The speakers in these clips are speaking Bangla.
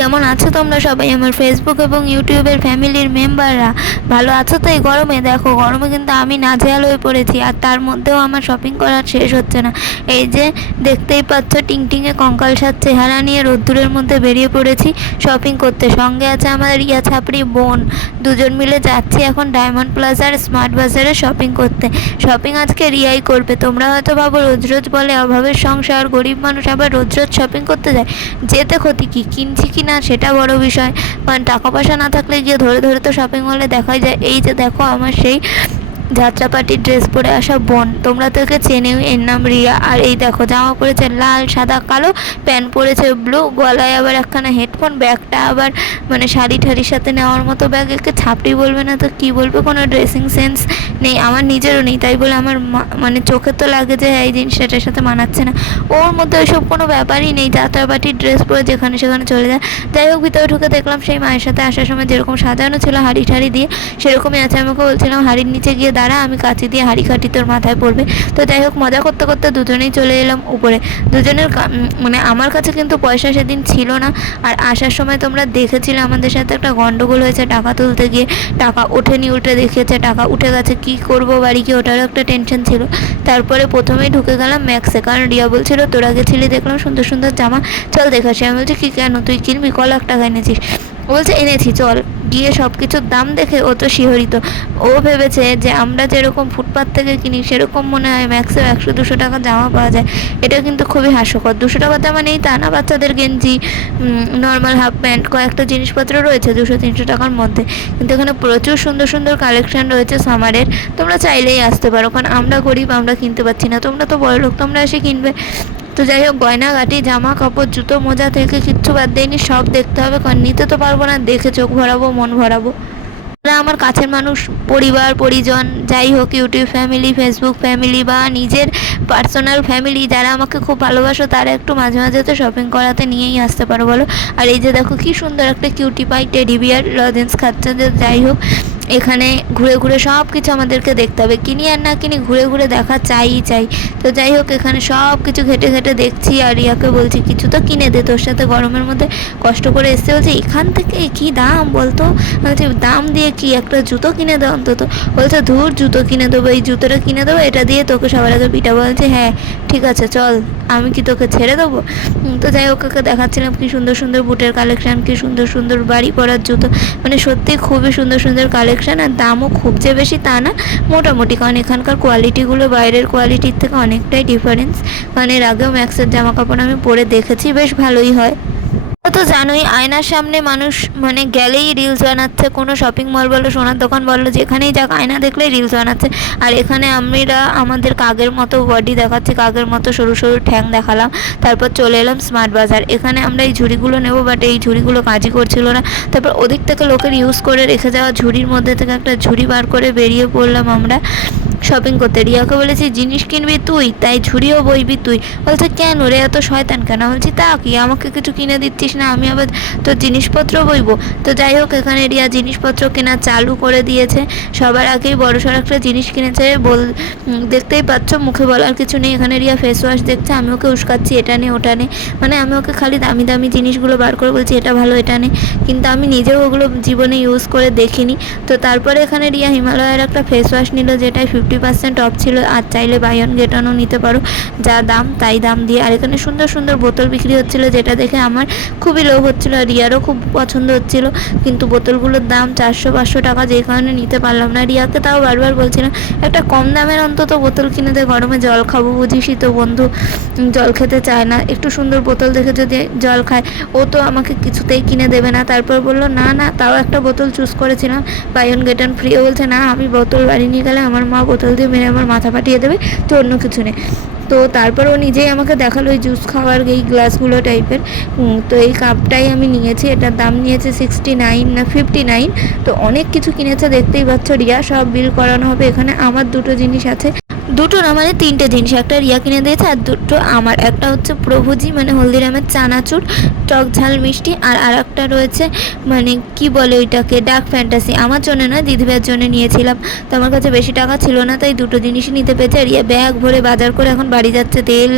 কেমন আছো তোমরা সবাই? আমার ফেসবুক এবং ইউটিউবের ফ্যামিলির মেম্বাররা ভালো আছো তো? এই গরমে দেখো, গরমে কিন্তু আমি নাজেহাল হয়ে পড়েছি, আর তার মধ্যেও আমার শপিং করার শেষ হচ্ছে না। এই যে দেখতেই পাচ্ছ, টিংটিংয়ে কঙ্কাল সাত চেহারা নিয়ে রোদ্দুরের মধ্যে বেরিয়ে পড়েছি শপিং করতে। সঙ্গে আছে আমাদের রিয়া ছাপড়ি বোন। দুজন মিলে যাচ্ছি এখন ডায়মন্ড প্লাজার স্মার্ট বাজারে শপিং করতে। শপিং আজকে রিয়াই করবে। তোমরা হয়তো ভাবো রোজ রোজ বলে অভাবের সংসার, গরিব মানুষ আবার রোজ রোজ শপিং করতে যায়, যেতে ক্ষতি কী, কিনছি কি না সেটা বড় বিষয়। কারণ টাকা পয়সা না থাকলে গিয়ে ধরে ধরে তো শপিং মলে দেখাই যায়। এই যে দেখো আমার সেই যাত্রাপাটির ড্রেস পরে আসা বোন, তোমরা তো একে চেনেও, এর নাম রিয়া। আর এই দেখো জামা পরেছে লাল সাদা কালো, প্যান্ট পরেছে ব্লু, গলায় আবার একখানা হেডফোন, ব্যাগটা আবার মানে শাড়ি ঠাড়ির সাথে নেওয়ার মতো ব্যাগ। একে ছাপড়ি বলবে না তো কি বলবে, কোনো ড্রেসিং সেন্স নেই, আমার নিজেরও নেই। তাই বলে আমার মানে চোখে তো লাগে যে এই জিনিসটার সাথে মানাচ্ছে না। ওর মধ্যে ওইসব কোনো ব্যাপারই নেই, যাত্রাপাটির ড্রেস পরে যেখানে সেখানে চলে যায়। যাই হোক, ভিতরে ঢুকে দেখলাম সেই মায়ের সাথে আসার সময় যেরকম সাজানো ছিল হাঁড়ি ঠাড়ি দিয়ে, সেরকমই আছে। আমাকে বলছিলাম হাঁড়ির নিচে গিয়ে দাঁড়া, আমি কাঁচি দিয়ে হাঁড়ি কাটি, তোর মাথায় পড়বে। তো যাই হোক, মজা করতে করতে দুজনেই চলে এলাম উপরে। দুজনের মানে আমার কাছে কিন্তু পয়সা সেদিন ছিল না। আর আসার সময় তোমরা দেখেছিলে আমাদের সাথে একটা গন্ডগোল হয়েছে টাকা তুলতে গিয়ে, টাকা ওঠেনি, উল্টে দেখিয়েছে টাকা উঠে গেছে। কি করব বাড়ি গিয়ে, ওটারও একটা টেনশন ছিল। তারপরে প্রথমেই ঢুকে গেলাম ম্যাক্সে, কারণ রিয়া বলছিল তোরা গেছিলি দেখলাম সুন্দর সুন্দর জামা, চল দেখাসি। আমি বলছি কি, কেন, তুই কিনবি? ক লাখ টাকা এনেছিস? ও বলছে এনেছি চল। গিয়ে সব কিছুর দাম দেখে ও তো শিহরিত। ও ভেবেছে যে আমরা যেরকম ফুটপাথ থেকে কিনি সেরকম মনে হয় ম্যাক্সে 100-200 টাকা জামা পাওয়া যায়। এটা কিন্তু খুবই হাস্যকর। 200 টাকা জামা নেই তা না, বাচ্চাদের গেঞ্জি, নর্মাল হাফ প্যান্ট, কয়েকটা জিনিসপত্র রয়েছে 200-300 টাকার মধ্যে। কিন্তু এখানে প্রচুর সুন্দর সুন্দর কালেকশন রয়েছে সামারের। তোমরা চাইলেই আসতে পারো, কারণ আমরা গরিব, আমরা কিনতে পারছি না। তোমরা তো বড়লোক, তোমরা এসে কিনবে। তো যাই হোক, গয়নাগাটি, জামা কাপড়, জুতো মোজা থেকে কিচ্ছু বাদ দেয়নি, সব দেখতে হবে, কারণ নিতে তো পারবো না, দেখে চোখ ভরাবো, মন ভরাবো। যারা আমার কাছের মানুষ, পরিবার পরিজন, যাই হোক, ইউটিউব ফ্যামিলি, ফেসবুক ফ্যামিলি বা নিজের পার্সোনাল ফ্যামিলি, যারা আমাকে খুব ভালোবাসো, তারা একটু মাঝে মাঝে তো শপিং করাতে নিয়েই আসতে পারো বলো। আর এই যে দেখো কি সুন্দর একটা cutie pie teddy bear lozenges খাচ্ছে। যাই হোক, এখানে ঘুরে ঘুরে সব কিছু আমাদেরকে দেখতে হবে, কিনি আর না কিনি ঘুরে ঘুরে দেখা চাই। তো যাই হোক, এখানে সব কিছু ঘেটে ঘেটে দেখছি। আর রিয়াকে বলছি কিছু তো কিনে দে, তোর সাথে গরমের মধ্যে কষ্ট করে এসছে। বলছে এখান থেকে কী দাম বলতো? বলছি দাম দিয়ে কি, একটা জুতো কিনে দাও অন্তত। বলছে ধুর, জুতো কিনে দেবো, এই জুতোটা কিনে দেবো, এটা দিয়ে তোকে সবার আগে পিটা। বলছে হ্যাঁ ঠিক আছে চল, আমি কি তোকে ছেড়ে দেবো? তো যাই হোক, ওকে দেখাচ্ছিলাম কি সুন্দর সুন্দর বুটের কালেকশান, কি সুন্দর সুন্দর বাড়ি পরার জুতো, মানে সত্যি খুবই সুন্দর সুন্দর কালেকশান। আর দামও খুব যে বেশি তা না, মোটামুটি, কারণ এখানকার কোয়ালিটিগুলো বাইরের কোয়ালিটির থেকে অনেকটাই ডিফারেন্স। কারণ এর আগেও ম্যাক্সের জামা কাপড় আমি পরে দেখেছি, বেশ ভালোই হয়। তো জানোই, আয়নার সামনে মানুষ মানে গেলেই রিলস বানাচ্ছে। কোনো শপিং মল বলো, সোনার দোকান বলো, যেখানেই যাক আয়না দেখলেই রিলস বানাচ্ছে। আর এখানে আমরা আমাদের কাকের মতো বডি দেখাচ্ছি, কাকের মতো সরু সরু ঠ্যাং দেখালাম। তারপর চলে এলাম স্মার্ট বাজার। এখানে আমরা এই ঝুড়িগুলো নেবো, বাট এই ঝুড়িগুলো কাজই করছিল না। তারপর ওদিক থেকে লোকের ইউজ করে রেখে যাওয়া ঝুড়ির মধ্যে থেকে একটা ঝুড়ি বার করে বেরিয়ে পড়লাম আমরা শপিং করতে। রিয়াকে বলেছি জিনিস কিনবি তুই, তাই ঝুড়িও বইবি তুই। বলছে কেন রে, এত শয়তান কেন? বলছি তা কি, আমাকে কিছু কিনে দিচ্ছিস না, আমি আবার তোর জিনিসপত্র বইবো? তো যাই হোক, এখানে রিয়া জিনিসপত্র কেনা চালু করে দিয়েছে। সবার আগেই বড়সড় একটা জিনিস কিনেছে। দেখতেই পাচ্ছ, মুখে বলার কিছু নেই। এখানে রিয়া ফেস ওয়াশ দেখছে, আমি ওকে উস্কাচ্ছি এটা নে ওটা নে, মানে আমি ওকে খালি দামি দামি জিনিসগুলো বার করে বলছি এটা ভালো এটা নে, কিন্তু আমি নিজেও ওগুলো জীবনে ইউজ করে দেখিনি। তো তারপরে এখানে রিয়া হিমালয়ের একটা ফেস ওয়াশ নিল, যেটাই 50% অফ ছিল। আর চাইলে বাই অন গেট অনও নিতে পারো, যা দাম তাই দাম দিয়ে। আর এখানে সুন্দর সুন্দর বোতল বিক্রি হচ্ছিল, যেটা দেখে আমার খুবই লোভ হচ্ছিল, আর রিয়ারও খুব পছন্দ হচ্ছিল। কিন্তু বোতলগুলোর দাম 400-500 টাকা, যেই কারণে নিতে পারলাম না। রিয়াকে তাও বারবার বলছিলাম একটা কম দামের অন্তত বোতল কিনে দে, গরমে জল খাবো, বুঝিসই তো বন্ধু, জল খেতে চায় না। একটু সুন্দর বোতল দেখে যদি জল খায়, ও তো আমাকে কিছুতেই কিনে দেবে না। তারপর বললো না না, তাও একটা বোতল চুজ করেছিলাম, buy one get one free. ও বলছে না, আমি বোতল বাড়ি নিয়ে গেলে আমার মা বোতল দিয়ে মেরে আমার মাথা ফাটিয়ে দেবে, তো অন্য কিছু নেই। তো তারপর ও নিজেই আমাকে দেখালো ওই জুস খাওয়ার এই গ্লাসগুলো টাইপের। তো এই কাপটাই আমি নিয়েছি, এটার দাম নিয়েছে 69 না 59। তো অনেক কিছু কিনেছে, দেখতেই পাচ্ছ রিয়া। সব বিল করানো হবে। এখানে আমার দুটো জিনিস আছে, দুটো না মানে তিনটে জিনিস, একটা রিয়া কিনে দিয়েছে আর দুটো আমার। একটা হচ্ছে প্রভুজি মানে হলদিরামের চানাচুর টক ঝাল মিষ্টি, আর একটা রয়েছে মানে কি বলে ওইটাকে ডার্ক ফ্যান্টাসি। আমার জন্য না দিদিভাইয়ের জন্য নিয়েছিলাম, তো আমার কাছে বেশি টাকা ছিল না তাই দুটো জিনিসই নিতে পেরেছে। রিয়া ব্যাগ ভরে বাজার করে এখন বাড়ি যাচ্ছে, তেল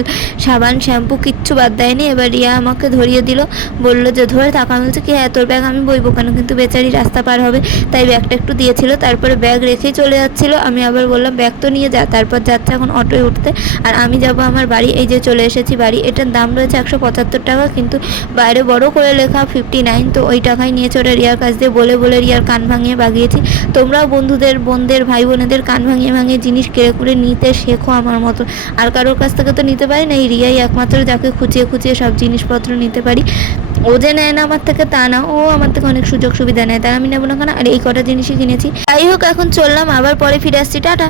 সাবান শ্যাম্পু কিচ্ছু বাদ দেয়নি। এবার রিয়া আমাকে ধরিয়ে দিল, বললো যে ধরে থাকা। আমি বলছি কি হ্যাঁ তোর ব্যাগ আমি বইবো কেন, কিন্তু বেচারি রাস্তা পার হবে তাই ব্যাগটা একটু দিয়েছিল, তারপরে ব্যাগ রেখেই চলে যাচ্ছিলো। আমি আবার বললাম ব্যাগ তো নিয়ে যা, তারপর যাচ্ছে এখন অটোয় উঠতে। আর আমি যাব আমার বাড়ি, এই যে চলে এসেছি বাড়ি। এটার দাম রয়েছে 175 টাকা, কিন্তু বাইরে বড় করে লেখা 59, তো ওই টাকায় নিয়েছে ওটা। রিয়ার কাছ দিয়ে বলে বলে রিয়ার কান ভাঙিয়ে বাগিয়েছি। তোমরাও বন্ধুদের বোনদের ভাই বোনেদের কান ভাঙিয়ে ভাঙিয়ে জিনিস কেড়ে করে নিতে শেখো আমার মতো। আর কারোর কাছ থেকে তো নিতে পারি না, এই রিয়াই একমাত্র যাকে খুঁচিয়ে খুঁচিয়ে সব জিনিসপত্র নিতে পারি। ও যে নেয় না আমার থেকে তা না, ও আমার থেকে অনেক সুযোগ সুবিধা নেয়, তাই আমি নেবো না কেন। আর এই কটা জিনিসই কিনেছি। যাই হোক এখন চললাম, আবার পরে ফিরে আসছি, টাটা।